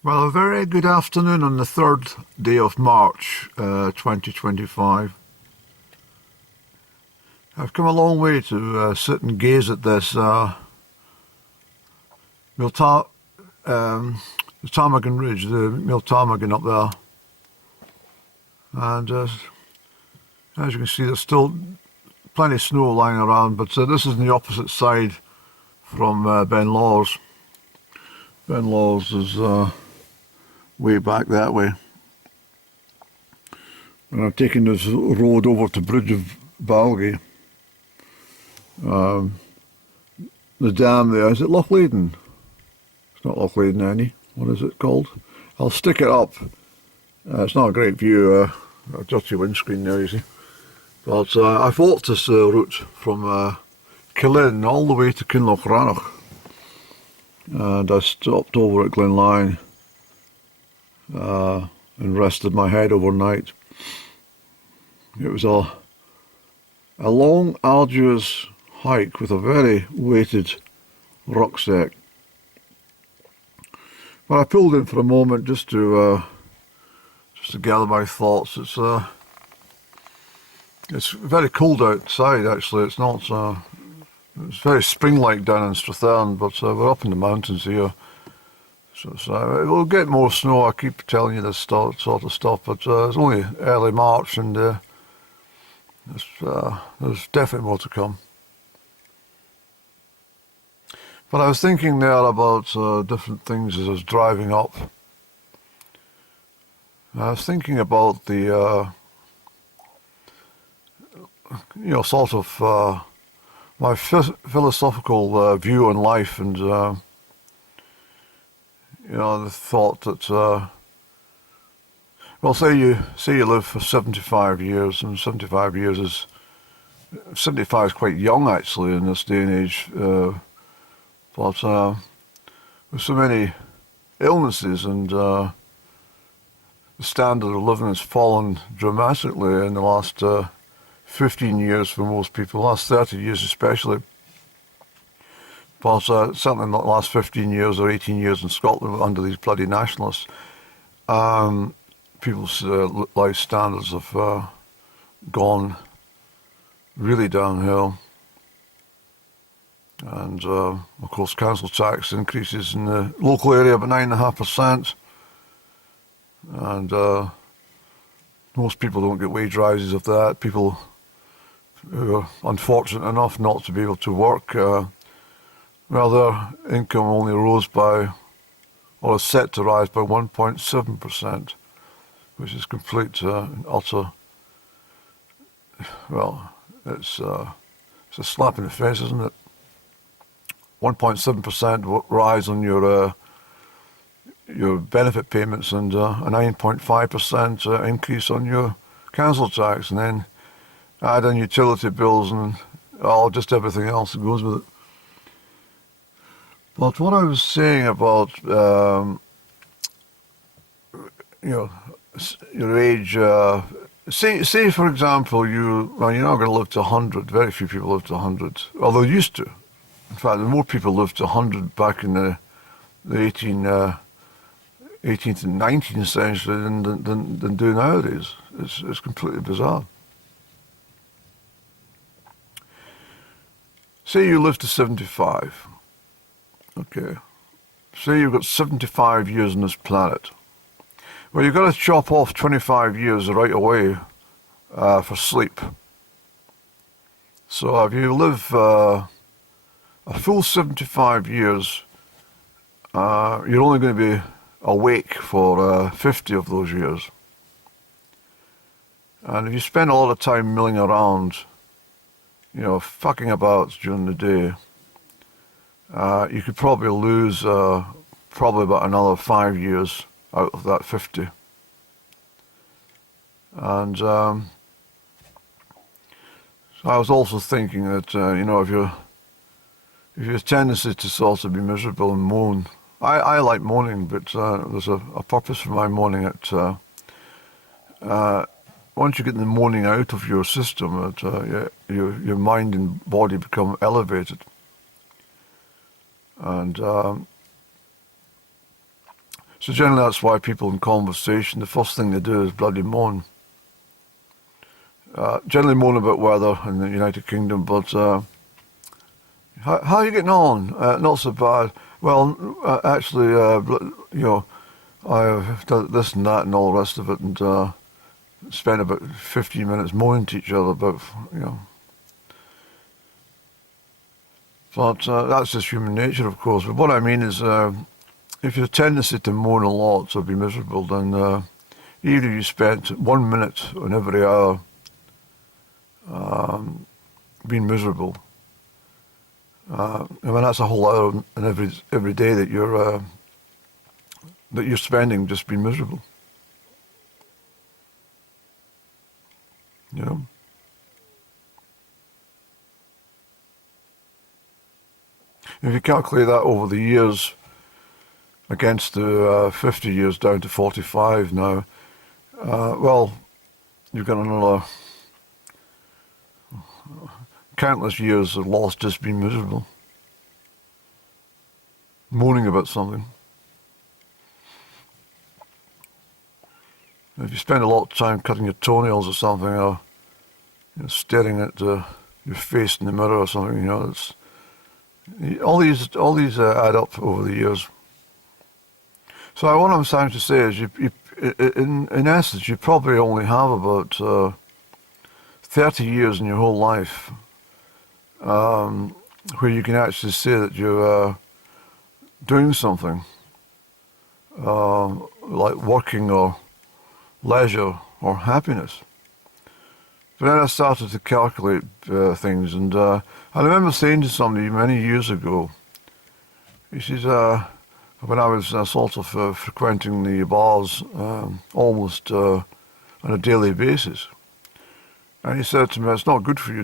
Well, a very good afternoon on the 3rd day of March 2025. I've come a long way to sit and gaze at this Milta- the Ptarmigan Ridge, the Miltarmigan up there. And as you can see, there's still plenty of snow lying around, but this is on the opposite side from Ben Lawers. Ben Lawers is way back that way. And I'm taking this road over to Bridge of Balgie. The dam there, is it Loch Leyden? It's not Loch Leyden, Annie. What is it called? I'll stick it up. It's not a great view, a dirty windscreen there, you see. But I've walked this route from Killin all the way to Kinlochranach. And I stopped over at Glenlyon and rested my head overnight. It was a long, arduous hike with a very weighted rucksack. But I pulled in for a moment just to gather my thoughts. It's very cold outside. Actually, it's not. It's very spring-like down in Strathern, but we're up in the mountains here. So we'll get more snow. I keep telling you this sort of stuff, but it's only early March, and there's definitely more to come. But I was thinking there about different things as I was driving up. I was thinking about the, sort of my philosophical view on life, and the thought that, well, say you live for 75 years, and 75 is quite young actually in this day and age. But with so many illnesses, and the standard of living has fallen dramatically in the last 15 years for most people, last 30 years especially. But certainly in the last 15 years or 18 years in Scotland under these bloody nationalists, people's life standards have gone really downhill. And of course, council tax increases in the local area by 9.5%, and most people don't get wage rises of that. People who are unfortunate enough not to be able to work, well, their income only rose by, or is set to rise by 1.7%, which is complete utter. Well, it's a slap in the face, isn't it? 1.7% rise on your benefit payments, and a 9.5% increase on your council tax, and then add in utility bills and just everything else that goes with it. But what I was saying about your age, say for example you're not going to live to 100. Very few people live to 100, although used to. In fact, more people lived to 100 back in the 18th and 19th century than do nowadays. It's completely bizarre. Say you live to 75. Okay. Say you've got 75 years on this planet. Well, you've got to chop off 25 years right away for sleep. So if you live a full 75 years, you're only going to be awake for 50 of those years. And if you spend a lot of time milling around, fucking about during the day, you could probably lose probably about another 5 years out of that 50. And so I was also thinking that, if your tendency to sort of be miserable and moan, I like moaning, but there's a purpose for my moaning. Once you get the moaning out of your system, your mind and body become elevated. And so So generally that's why people in conversation, the first thing they do is bloody moan. Generally moan about weather in the United Kingdom, but how are you getting on? Not so bad. Well, actually, you know, I've done this and that and all the rest of it, and spent about 15 minutes moaning to each other about, you know. But that's just human nature, of course. But what I mean is, if you have a tendency to moan a lot or be miserable, then even if you spent 1 minute on every hour being miserable, I mean that's a whole hour in every day that you're spending just being miserable. You know. If you calculate that over the years against the 50 years down to 45 now, well, you've got another countless years of lost just being miserable, moaning about something. If you spend a lot of time cutting your toenails or something, or staring at your face in the mirror or something, it's all these add up over the years. So what I'm trying to say is, in essence, you probably only have about 30 years in your whole life where you can actually say that you're doing something like working or leisure or happiness. But then I started to calculate things, and I remember saying to somebody many years ago, he says, when I was sort of frequenting the bars almost on a daily basis, and he said to me, "It's not good for you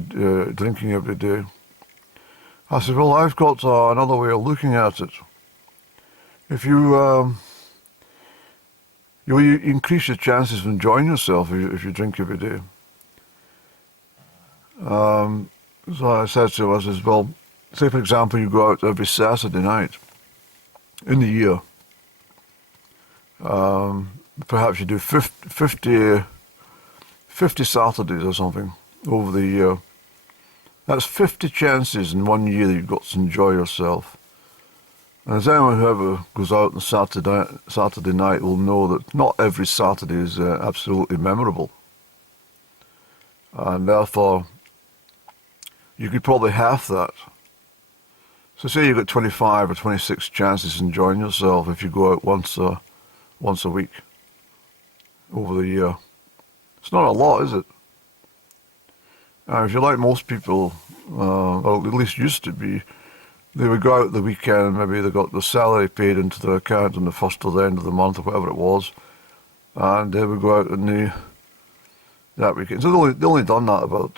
drinking every day." I said, "Well, I've got another way of looking at it. If you you increase your chances of enjoying yourself if you drink every day." So I said to him, I says, "Well, say for example you go out every Saturday night in the year. Perhaps you do 50 Saturdays or something over the year. That's 50 chances in 1 year that you've got to enjoy yourself. And as anyone who ever goes out on Saturday night will know that not every Saturday is absolutely memorable. And therefore, you could probably half that. So say you've got 25 or 26 chances of enjoying yourself if you go out once a week over the year. It's not a lot, is it? If you're like most people, or at least used to be, they would go out the weekend, maybe they got the salary paid into their account on the first or the end of the month or whatever it was, and they would go out on that weekend. So they only done that about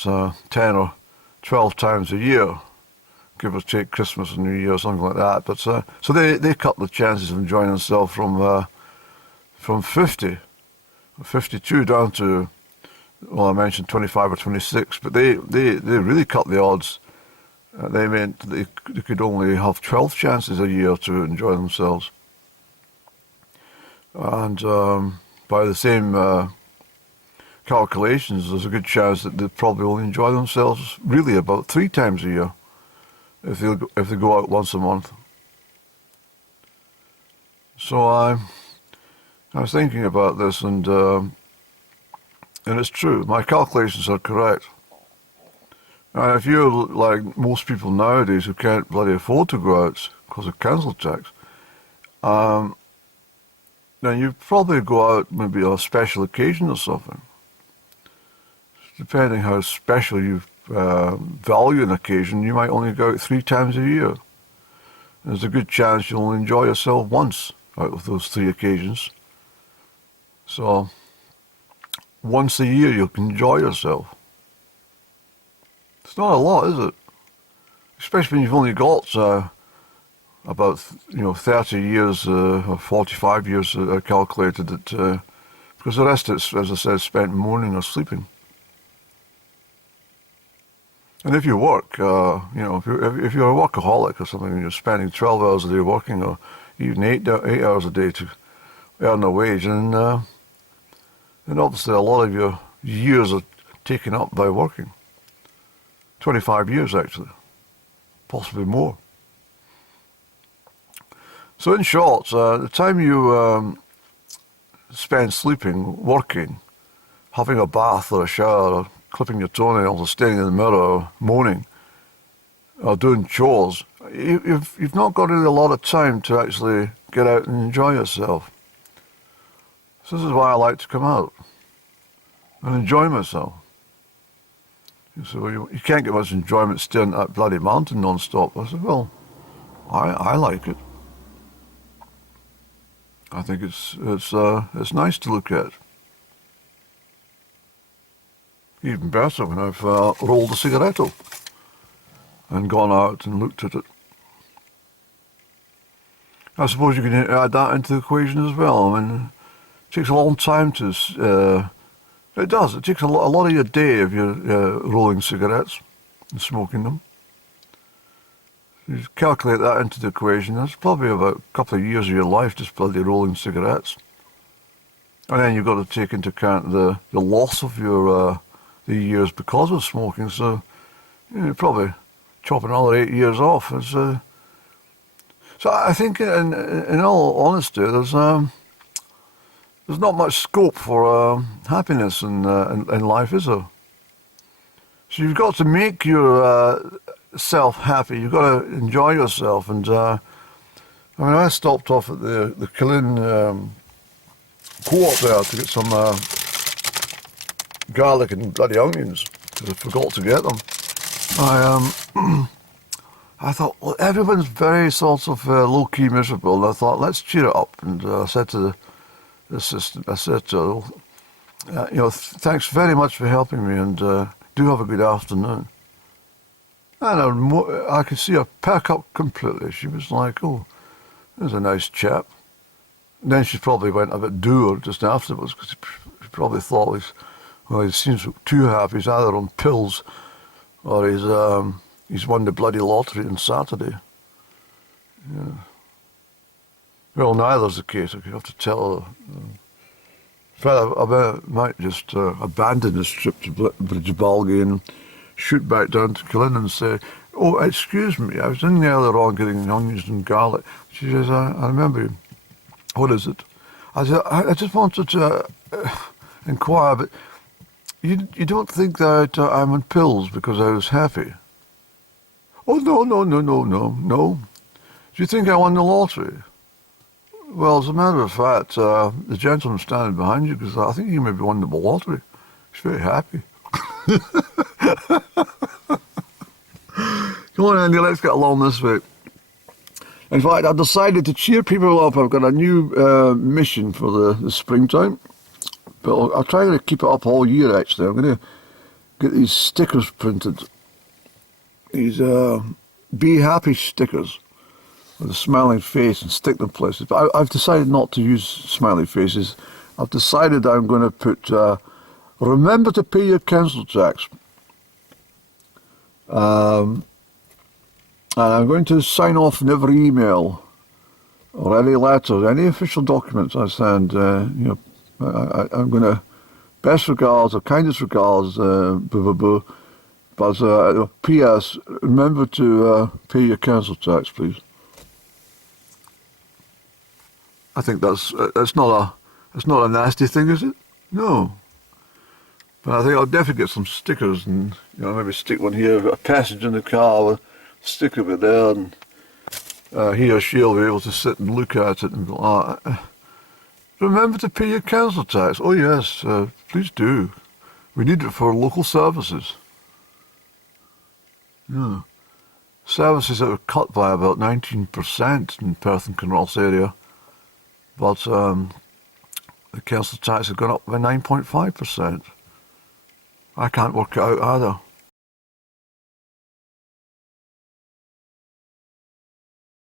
10 or 12 times a year, give or take Christmas and New Year or something like that. But so they cut the chances of enjoying themselves from 50, 52 down to, well, I mentioned 25 or 26, but they really cut the odds. They meant they could only have 12 chances a year to enjoy themselves. And by the same calculations, there's a good chance that they'd probably only enjoy themselves really about 3 times a year if they go out once a month. So I was thinking about this, and it's true. My calculations are correct. And if you're like most people nowadays who can't bloody afford to go out because of council tax, then you probably go out maybe on a special occasion or something. Depending how special you value an occasion, you might only go out 3 times a year. There's a good chance you'll only enjoy yourself once out of those 3 occasions. So once a year you can enjoy yourself. It's not a lot, is it? Especially when you've only got about 30 years or 45 years calculated it, because the rest is, as I said, spent moaning or sleeping. And if you work, if you're a workaholic or something, and you're spending 12 hours a day working, or even 8 hours a day earn a wage, and obviously a lot of your years are taken up by working. 25 years actually, possibly more. So in short, the time you spend sleeping, working, having a bath or a shower, or clipping your toenails, or standing in the mirror, or moaning, or doing chores, you've not got really a lot of time to actually get out and enjoy yourself. So this is why I like to come out and enjoy myself. So you can't get much enjoyment staring at that bloody mountain non-stop. I said, well, I like it. I think it's nice to look at. Even better when I've rolled a cigarette and gone out and looked at it. I suppose you can add that into the equation as well. I mean, it takes a long time to... it does. It takes a lot of your day if you're rolling cigarettes and smoking them. You calculate that into the equation, that's probably about a couple of years of your life just bloody rolling cigarettes. And then you've got to take into account the loss of your the years because of smoking, so you probably chop another 8 years off. So I think in all honesty, there's not much scope for happiness in life, is there? So you've got to make yourself happy. You've got to enjoy yourself. And I stopped off at the Crieff co-op there to get some garlic and bloody onions because I forgot to get them. I thought, well, everyone's very sort of low-key miserable. And I thought, let's cheer it up. And I said to the assistant, I said to her, thanks very much for helping me, and do have a good afternoon. And I could see her perk up completely. She was like, oh, there's a nice chap. And then she probably went a bit dour just afterwards, because she probably thought, he seems too happy. He's either on pills or he's won the bloody lottery on Saturday. Yeah. Well, neither's the case. I have to tell her. In fact, I might just abandon this trip to Bridgebalgi and shoot back down to Crieff and say, oh, excuse me, I was in there earlier on getting onions and garlic. She says, I remember you. What is it? I said, I just wanted to inquire, but you don't think that I'm on pills because I was happy? Oh, no. Do you think I won the lottery? Well, as a matter of fact, the gentleman standing behind you, because I think you maybe won the lottery. He's very happy. Come on, Andy, let's get along this way. In fact, I decided to cheer people up. I've got a new mission for the springtime. But I'll try to keep it up all year, actually. I'm going to get these stickers printed. These Be Happy stickers with a smiling face and stick them places. But I've decided not to use smiley faces. I've decided I'm going to put, remember to pay your council tax. And I'm going to sign off in every email or any letter, any official documents I send. I'm going to best regards or kindest regards, But P.S. Remember to pay your council tax, please. I think that's not a nasty thing, is it? No. But I think I'll definitely get some stickers and maybe stick one here, a passenger in the car with a sticker over there, and he or she'll be able to sit and look at it and go, remember to pay your council tax. Oh yes, please do. We need it for local services. Yeah. Services that were cut by about 19% in Perth and Kinross area, but the council tax had gone up by 9.5%. I can't work it out either.